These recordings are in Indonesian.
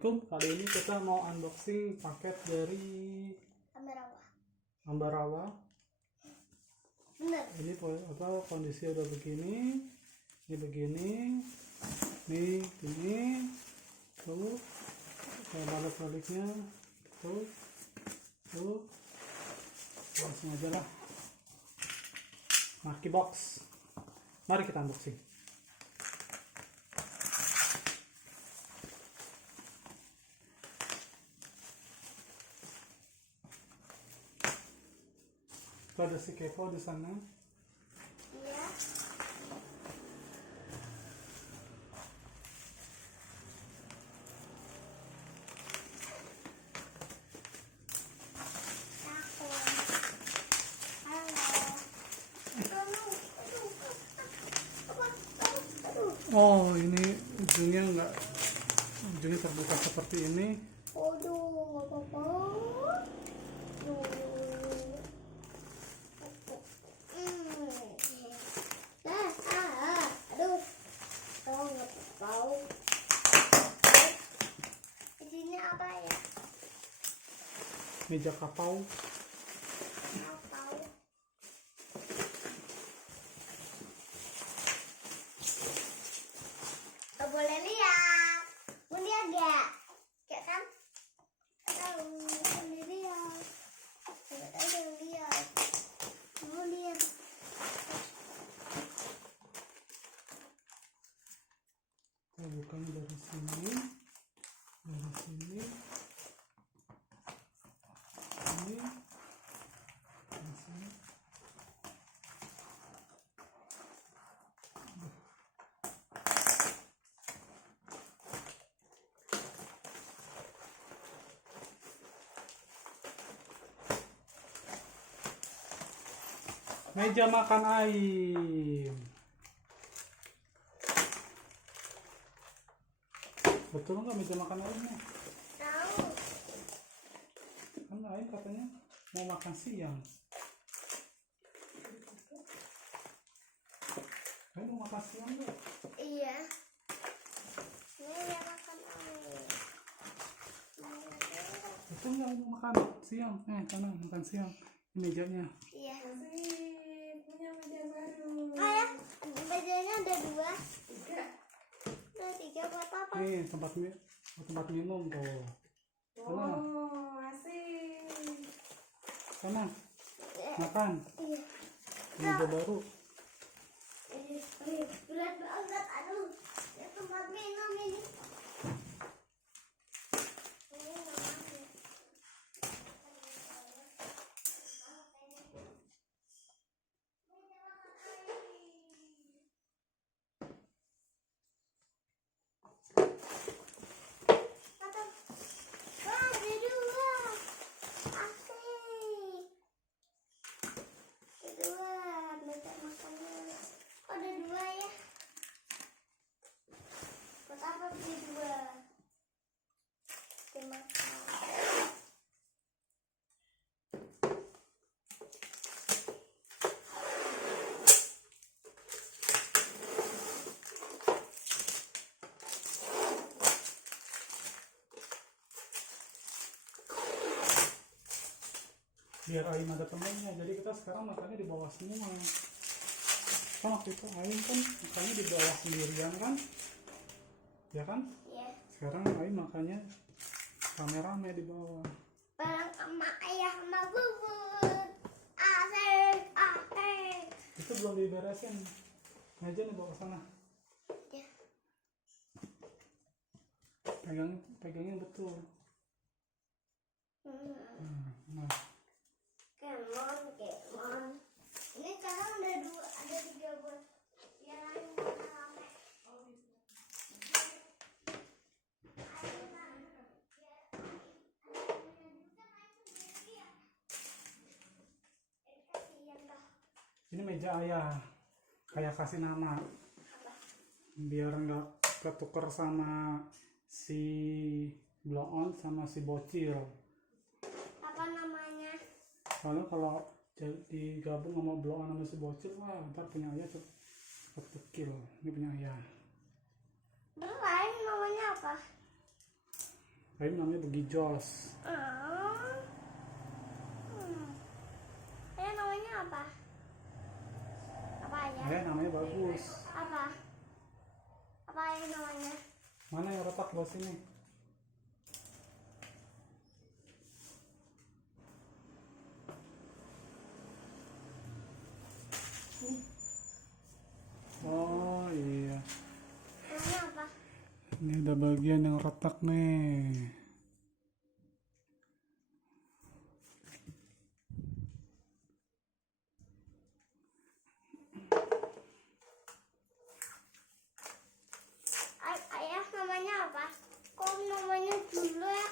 Assalamualaikum. Kali ini kita mau unboxing paket dari Ambarawa. Bener. Ini kondisi udah begini. Ini begini. Nih, ini. Tuh. Kayak balik-baliknya. Tuh. Langsung aja lah. Marky box. Mari kita unboxing. Ada si Kepo di sana. Iya. Oh, ini ujungnya terbuka seperti ini. Aduh, nggak apa-apa. Aduh, tahu nggak tahu. Ini apa ya? Meja kapau. Boleh lihat. Mau lihat gak? Gak kan? Tahu, boleh lihat. Gak ada lihat. Mau lihat. Kita bukanya dari sini. Dari sini. Ini. Dari sini. Meja makan ayam. Betul nggak meja makan ayamnya? Tahu. Kan ayam katanya mau makan siang. Ayam mau makan siang nggak? Iya. Ini yang makan ayam. Betul nggak mau makan siang? Sana makan siang. Ini mejanya. Iya. Punya meja baru. Ayah, mejanya ada 2. 3. Ada 3 buat apa? Nih tempat minum tuh. Oh, asik. Sana makan. Iya. Meja baru. Berat banget, aduh. Ya tempat minum ini. Ini namanya. Wah, ada 2. Asik. Ada 2. Meja makannya. Oh, ada 2 ya. Buat apa beli 2? Dimakan. Biar ayam ada temennya, jadi kita sekarang makannya di bawah semua. Kan waktu itu ayam kan makannya di bawah sendirian kan, ya kan? Ya. Sekarang ayam makannya rame-rame di bawah. Bareng sama ayah sama bubut. Asik. Itu belum diberesin, meja nih bawa sana. Ya. Pegangnya betul. Nah, Kemon. Ini sekarang ada 3 buat biar ayam bisa rame. ini meja ayah, kayak kasih nama, biar nggak ketuker sama si blow on sama si bocil. Apa namanya? Soalnya kalau digabung sama blow on sama si bocil, wah ntar punya ayah cepet kecil. Ini punya ayah. Lain namanya apa? Ayam namanya begijos. Ayah namanya apa? Apa ayah? Ayam namanya bagus. Apa? Apa ayah namanya? Mana yang retak bawah sini? Oh iya, Namanya apa? ini ada bagian yang retak nih. Ayah namanya apa? Kok namanya jelek?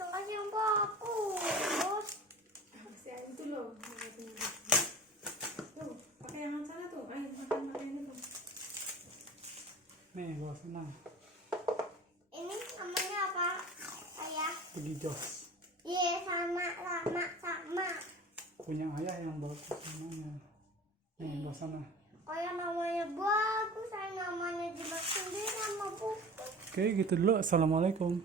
Kasih yang bagus. Kasih air itu loh. Tuh, pakai yang sana tuh. Ayo makan pakai ini tuh. Nih bawah sana, Ini namanya apa? Ayah. begijos. Iya sama. Punya ayah yang bagus namanya. Nih bawah sana. Oh yang namanya bagus, saya namanya jimat sendiri sama buku. Oke gitu dulu. Assalamualaikum.